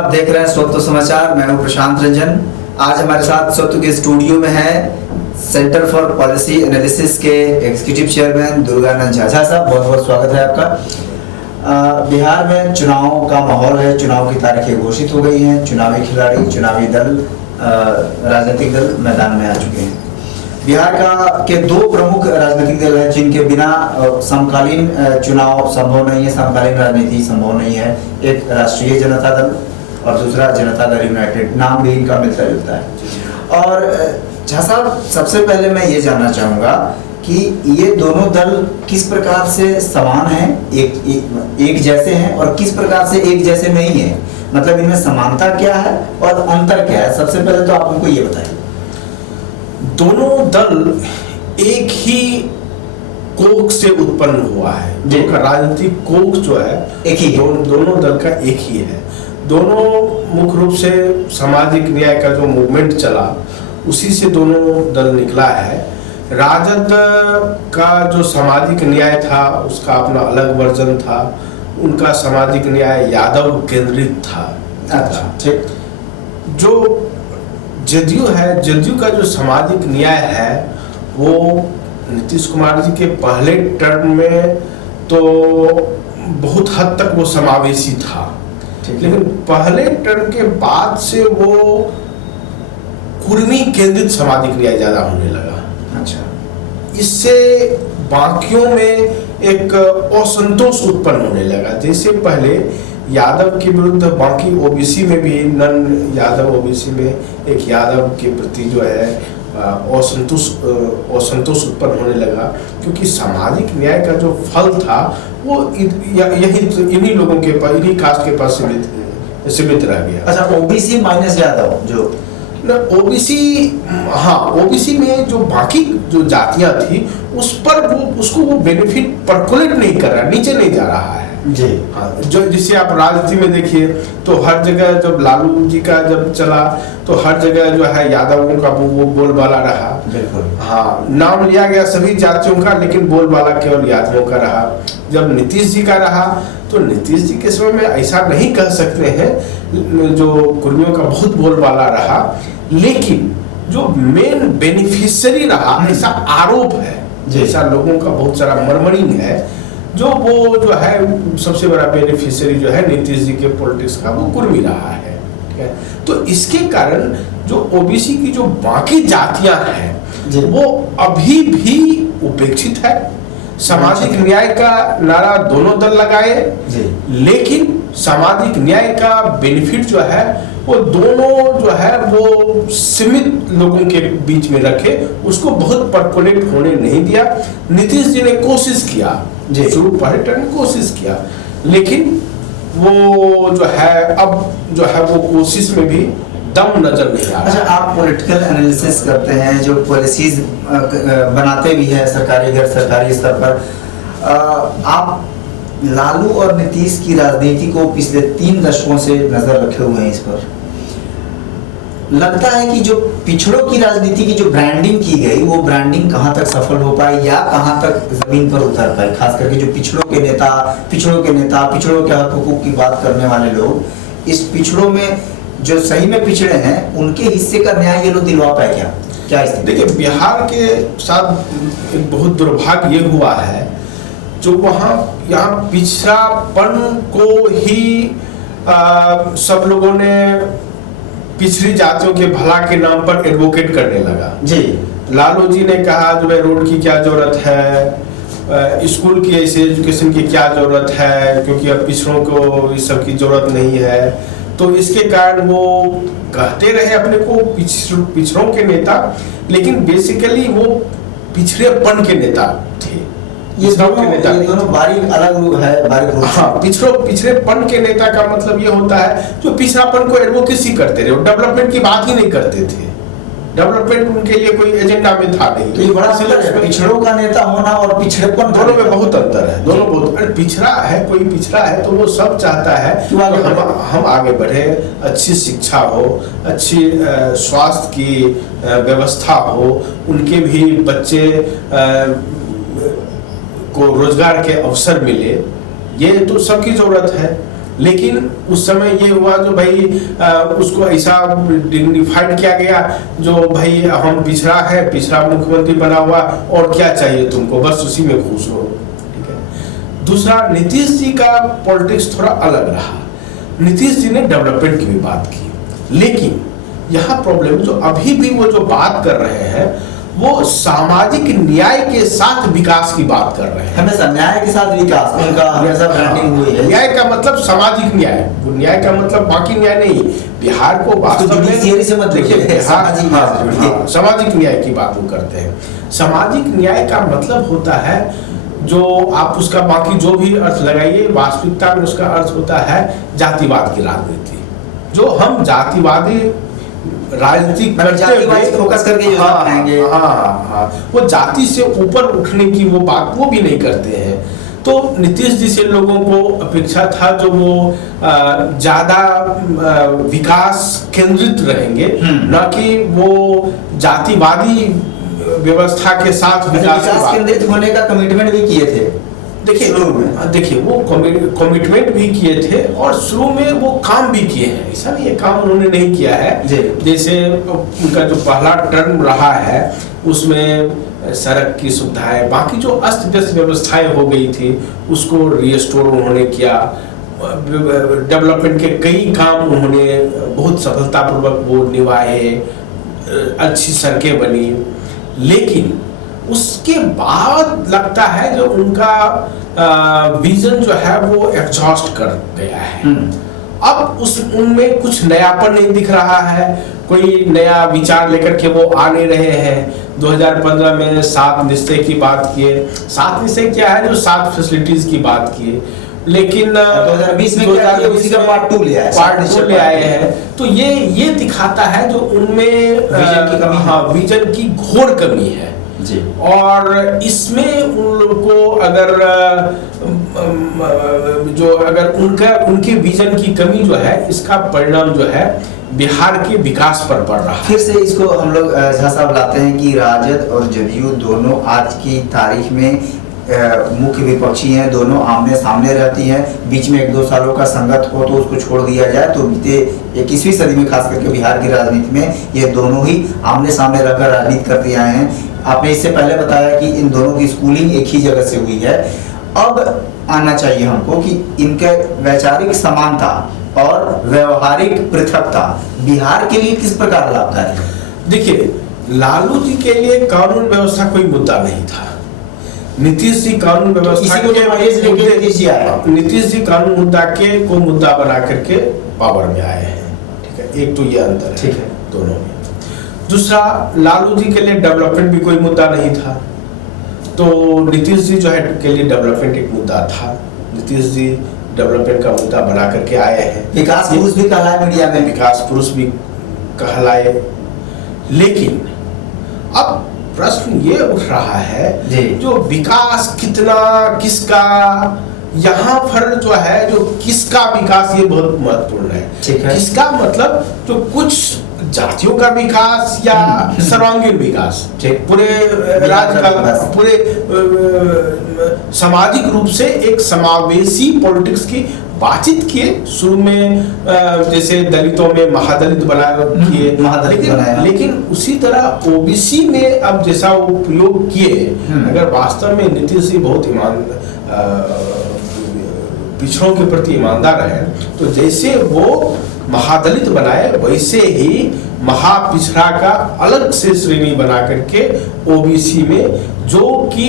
आप देख रहे हैं स्वत्व समाचार। मैं हूं प्रशांत रंजन। आज हमारे साथ स्वत्व के स्टूडियो में है सेंटर फॉर पॉलिसी एनालिसिस के एग्जीक्यूटिव चेयरमैन दुर्गानंद झाझा साहब। बहुत बहुत स्वागत है आपका। बिहार में चुनाव का माहौल है, चुनाव की तारीखें घोषित हो गई हैं, चुनावी खिलाड़ी, चुनावी दल, राजनीतिक दल मैदान में आ चुके हैं। बिहार के दो प्रमुख राजनीतिक दल हैं जिनके बिना समकालीन चुनाव संभव नहीं है, समकालीन राजनीति संभव नहीं है। एक राष्ट्रीय जनता दल और दूसरा जनता दल यूनाइटेड। नाम भी इनका मिलता जुलता है। और झा साहब, सबसे पहले मैं ये जानना चाहूँगा कि ये दोनों दल किस प्रकार से समान हैं, एक जैसे हैं, और किस प्रकार से एक जैसे नहीं है, मतलब इनमें समानता क्या है और अंतर क्या है। सबसे पहले तो आप हमको ये बताइए। दोनों दल एक ही कोख से उत्पन्न हुआ है। दोनों का राजनीतिक कोख जो है एक ही है। दोनों दल का एक ही है। दोनों मुख्य रूप से सामाजिक न्याय का जो मूवमेंट चला उसी से दोनों दल निकला है। राजद का जो सामाजिक न्याय था उसका अपना अलग वर्जन था। उनका सामाजिक न्याय यादव केंद्रित था। अच्छा, ठीक। जो जदयू है, जदयू का जो सामाजिक न्याय है वो नीतीश कुमार जी के पहले टर्म में तो बहुत हद तक वो समावेशी था, लेकिन पहले टर्म के बाद से वो कुर्मी केंद्रित सामाजिक न्याय ज्यादा होने लगा। अच्छा, इससे बाकियों में एक असंतोष उत्पन्न होने लगा। जैसे पहले यादव के विरुद्ध बाकी ओबीसी में भी, नन यादव ओबीसी में एक यादव के प्रति जो है असंतोष उत्पन्न होने लगा, क्योंकि सामाजिक न्याय का जो फल था वो इन्हीं लोगों के पास, इन्हीं कास्ट के पास सीमित रह गया। अच्छा, ओबीसी माइनस यादव जो ओबीसी, हाँ, ओबीसी में जो बाकी जो जातियां थी उस पर उसको वो बेनिफिट परकोलेट नहीं कर रहा, नीचे नहीं जा रहा है जी। हाँ, जो जिसे आप राजनीति में देखिए तो हर जगह जब लालू जी का जब चला तो हर जगह जो है यादवों का वो बोलबाला रहा। बिल्कुल। हाँ, नाम लिया गया सभी जातियों का, लेकिन बोलबाला केवल यादवों का रहा। जब नीतीश जी का रहा तो नीतीश जी के समय में ऐसा नहीं कह सकते हैं, जो कुर्मियों का बहुत बोलबाला रहा, लेकिन जो मेन बेनिफिशियरी रहा ऐसा आरोप है, जैसा लोगों का बहुत सारा मरमरिंग है, जो वो जो है सबसे बड़ा बेनिफिशियरी जो है नीतीश जी के पॉलिटिक्स का वो कुर्मी रहा है। ठीक है, तो इसके कारण जो ओबीसी की जो बाकी जातियां हैं वो अभी भी उपेक्षित है। सामाजिक न्याय का नारा दोनों दल लगाए, लेकिन सामाजिक न्याय का बेनिफिट जो है वो दोनों जो है वो सीमित लोगों के बीच में रखे, उसको बहुत परकोलेट होने नहीं दिया। नीतीश जी ने कोशिश किया, शुरू पहले टर्म में कोशिश किया, लेकिन वो जो है अब जो है वो कोशिश में भी दम नजर नहीं आ रहा। अच्छा, आप पॉलिटिकल एनालिसिस करते हैं, जो पॉलिसीज बनाते भी हैं सरकारी गैर सरकारी स्तर पर, आप लालू और नीतीश की राजनीति को पिछले 3 दशकों से नजर रखे हुए हैं। इस पर लगता है कि जो पिछड़ों की राजनीति की जो ब्रांडिंग की गई वो ब्रांडिंग कहां तक सफल हो पाई या कहां तक जमीन पर उतर पाई, खास करके जो पिछड़ों के नेता, पिछड़ों के हक हुकूक की बात करने वाले लोग, इस पिछड़ों में जो सही में पिछड़े हैं उनके हिस्से का न्याय ये लोग दिलवा पाए क्या स्थिति? देखिए, बिहार के साथ एक बहुत दुर्भाग्य ये हुआ है, जो यहाँ पिछड़ापन को ही सब लोगों ने पिछड़ी जातियों के भला के नाम पर एडवोकेट करने लगा। जी, लालू जी ने कहा जो है रोड की क्या जरूरत है, स्कूल की ऐसे एजुकेशन की क्या जरूरत है, क्योंकि अब पिछड़ों को इस सब की जरूरत नहीं है। तो इसके कारण वो कहते रहे अपने को पिछड़ों के नेता, लेकिन बेसिकली वो पिछड़ेपन के नेता थे। ये दोनों बारीक अलग रूप है, बारीक रूप। हाँ, पिछड़ेपन के नेता का मतलब ये होता है जो पिछड़ापन को एडवोकेसी करते रहे, डेवलपमेंट की बात ही नहीं करते थे। डेवलपमेंट उनके लिए कोई एजेंडा में था नहीं। तो ये बड़ा अंतर है, पिछड़ों का नेता होना और पिछड़ेपन, दोनों में बहुत अंतर है। दोनों बहुत, पिछड़ा है, कोई पिछड़ा है तो वो सब चाहता है कि हम आगे बढ़े, अच्छी शिक्षा हो, अच्छी स्वास्थ्य की व्यवस्था हो, उनके भी बच्चे को रोजगार के अवसर मिले, ये तो सबकी जरूरत है। लेकिन उस समय ये हुआ जो भाई उसको ऐसा डिग्निफाइड किया गया जो भाई हम पिछड़ा है, पिछड़ा मुख्यमंत्री बना हुआ, और क्या चाहिए तुमको, बस उसी में खुश हो। ठीक है। दूसरा, नीतीश जी का पॉलिटिक्स थोड़ा अलग रहा। नीतीश जी ने डेवलपमेंट की भी बात की, लेकिन यहाँ प्रॉब्लम जो अभी भी वो जो बात कर रहे हैं वो सामाजिक न्याय के साथ विकास की बात कर रहे हैं। हमेशा न्याय के साथ विकास, उनका हमेशा ब्रांडिंग हुई है। न्याय का मतलब सामाजिक न्याय, वो न्याय का मतलब बाकी न्याय नहीं। बिहार को वास्तव में से मत देखिए, सामाजिक न्याय की बात वो करते हैं। सामाजिक न्याय का मतलब होता है, जो आप उसका बाकी जो भी अर्थ लगाइए, वास्तविकता में उसका अर्थ होता है जातिवाद की राजनीति। जो हम जातिवादी राजनीतिक फोकस करके वो जाति से ऊपर उठने की वो बात वो भी नहीं करते हैं। तो नीतीश जी से लोगों को अपेक्षा था जो वो ज्यादा विकास केंद्रित रहेंगे, न कि वो जातिवादी व्यवस्था के साथ विकास केंद्रित होने का कमिटमेंट भी किए थे। देखिए वो कमिटमेंट भी किए थे और शुरू में वो काम भी किए हैं, ऐसा नहीं है काम उन्होंने नहीं किया है। जैसे उनका जो पहला टर्म रहा है उसमें सड़क की सुविधाएं, बाकी जो अस्त व्यस्त व्यवस्थाएं हो गई थी उसको रिस्टोर उन्होंने किया। डेवलपमेंट के कई काम उन्होंने बहुत सफलतापूर्वक वो निभाए, अच्छी सड़कें बनी। लेकिन उसके बाद लगता है जो उनका विजन जो है वो एग्जॉस्ट कर गया है। अब उनमें कुछ नयापन नहीं दिख रहा है, कोई नया विचार लेकर के वो आ नहीं रहे हैं। 2015 में 7 निश्चय की बात किए। 7 निश्चय क्या है, जो 7 फैसिलिटीज की बात किए, लेकिन 2020 में पार्ट 2 ले आए हैं। तो ये दिखाता है जो उनमें विजन की कमी, विजन की घोर कमी है जी। और इसमें उन लोगों को अगर उनके विजन की कमी जो है, इसका परिणाम जो है बिहार के विकास पर पड़ रहा है। फिर से इसको हम लोग झा साहब लाते हैं कि राजद और जदयू दोनों आज की तारीख में मुख्य विपक्षी हैं, दोनों आमने सामने रहती हैं। बीच में 1-2 सालों का संगत हो तो उसको छोड़ दिया जाए तो बीते 21वीं सदी में खास करके बिहार की राजनीति में ये दोनों ही आमने सामने रहकर राजनीति करते आए हैं। आपने इससे पहले बताया कि इन दोनों की स्कूलिंग एक ही जगह से हुई है। अब आना चाहिए हमको कि इनके वैचारिक समानता और व्यवहारिक पृथकता बिहार के लिए किस प्रकार लाभकारी है। देखिए, लालू जी के लिए कानून व्यवस्था कोई मुद्दा नहीं था। नीतीश जी कानून व्यवस्था नीतीश जी कानून मुद्दा को मुद्दा बना करके पावर में आए हैं। ठीक है, एक तो ये अंतर है। ठीक है, दोनों में। दूसरा, लालू जी के लिए डेवलपमेंट भी कोई मुद्दा नहीं था, तो नीतीश जी जो है के लिए डेवलपमेंट एक मुद्दा था। नीतीश जी डेवलपमेंट का मुद्दा बना करके आए हैं। विकास पुरुष भी कहलाए मीडिया में, विकास पुरुष भी कहलाए। लेकिन अब प्रश्न ये उठ रहा है जो विकास कितना, किसका, यहाँ पर जो है जो किसका विकास, ये बहुत महत्वपूर्ण है। किसका मतलब जो कुछ जातियों का विकास या सर्वांगीण विकास, पूरे राज्य का, पूरे सामाजिक रूप से एक समावेशी पॉलिटिक्स की बातचीत किए। शुरू में जैसे दलितों में महादलित किए, लेकिन उसी तरह ओबीसी में अब जैसा वो प्रयोग किए, अगर वास्तव में नीतीश जी बहुत पिछड़ों के प्रति ईमानदार है तो जैसे वो महादलित बनाए वैसे ही महापिछड़ा का अलग से श्रेणी बना करके ओबीसी में, जो कि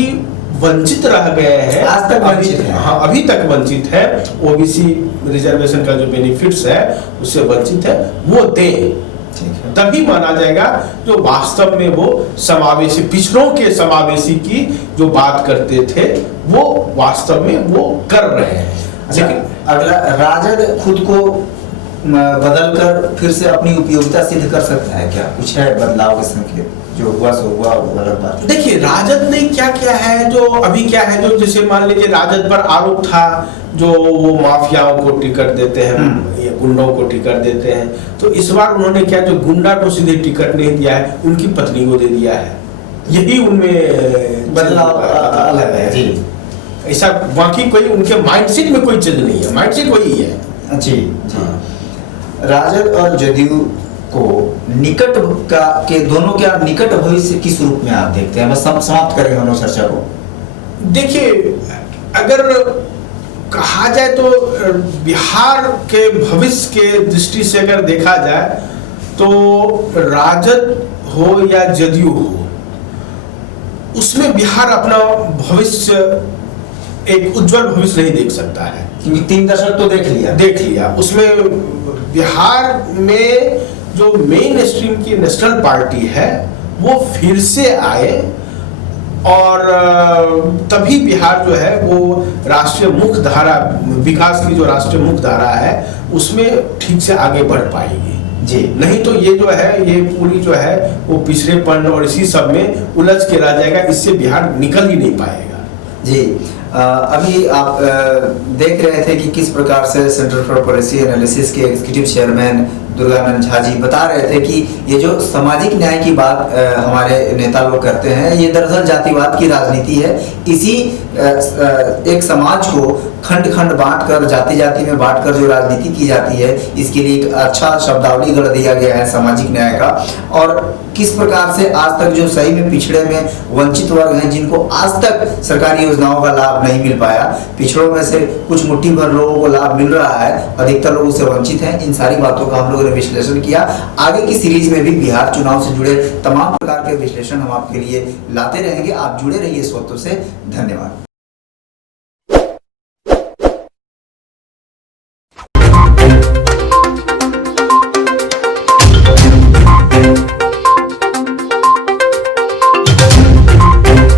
वंचित रह गए हैं, आज तक वंचित है। हाँ, अभी तक वंचित है। ओबीसी रिजर्वेशन का जो बेनिफिट्स है उससे वंचित है, वो दे, तभी माना जाएगा जो वास्तव में वो समावेशी, पिछड़ों के समावेशी की जो बात करते थे वो वास्तव में वो कर रहे हैं। लेकिन अगला, राजद खुद को बदलकर फिर से अपनी उपयोगिता सिद्ध कर सकता है क्या? कुछ है बदलाव के संकेत? जो हुआ सो हुआ, गलत बात। देखिए, राजद ने क्या किया है, जो अभी क्या है, जो जैसे मान लीजिए राजद पर आरोप था जो वो माफियाओं को टिकट देते हैं या गुंडों को टिकट देते हैं, तो इस बार उन्होंने क्या, जो गुंडा को सीधे टिकट नहीं दिया है, उनकी पत्नी को दे दिया है। यही उनमें बदलाव अलग है जी। ऐसा बाकी कोई उनके माइंडसेट में कोई चीज नहीं है, माइंडसेट वही है। जी जी। राजद और जदयू को निकट के दोनों क्या निकट भविष्य किस रूप में आप देखते हैं? बस समाप्त करेंगे हम लोग चर्चा को। देखिए, अगर कहा जाए तो बिहार के भविष्य के दृष्टि से अगर देखा जाए तो राजद हो या जदयू हो, उसमें बिहार अपना भविष्य एक उज्जवल भविष्य नहीं देख सकता है, क्योंकि 3 दशक तो देख लिया। उसमें बिहार में जो मेन स्ट्रीम की नेशनल पार्टी है वो फिर से आए और तभी बिहार जो है वो राष्ट्रीय मुख्य धारा, विकास की जो राष्ट्रीय मुख्य धारा है उसमें ठीक से आगे बढ़ पाएगी जी। नहीं तो ये जो है, ये पूरी जो है वो पिछड़ेपन और इसी सब में उलझ के रह जाएगा, इससे बिहार निकल ही नहीं पाएगा। जी। अभी आप देख रहे थे कि किस प्रकार से सेंटर फॉर पॉलिसी एनालिसिस के एग्जीक्यूटिव चेयरमैन दुर्गानंद झा जी बता रहे थे कि ये जो सामाजिक न्याय की बात हमारे नेता लोग करते हैं, ये दरअसल जातिवाद की राजनीति है। इसी एक समाज को खंड खंड बांट कर, जाति जाति में बांट कर जो राजनीति की जाती है, इसके लिए एक अच्छा शब्दावली गढ़ दिया गया है सामाजिक न्याय का। और किस प्रकार से आज तक जो सही में पिछड़े में वंचित वर्ग हैं, जिनको आज तक सरकारी योजनाओं का लाभ नहीं मिल पाया, पिछड़ों में से कुछ मुट्ठी भर लोगों को लाभ मिल रहा है, अधिकतर लोग उससे वंचित हैं। इन सारी बातों का हम लोगों ने विश्लेषण किया। आगे की सीरीज में भी बिहार चुनाव से जुड़े तमाम प्रकार के विश्लेषण हम आपके लिए लाते रहेंगे। आप जुड़े रहिए स्वतः से। धन्यवाद।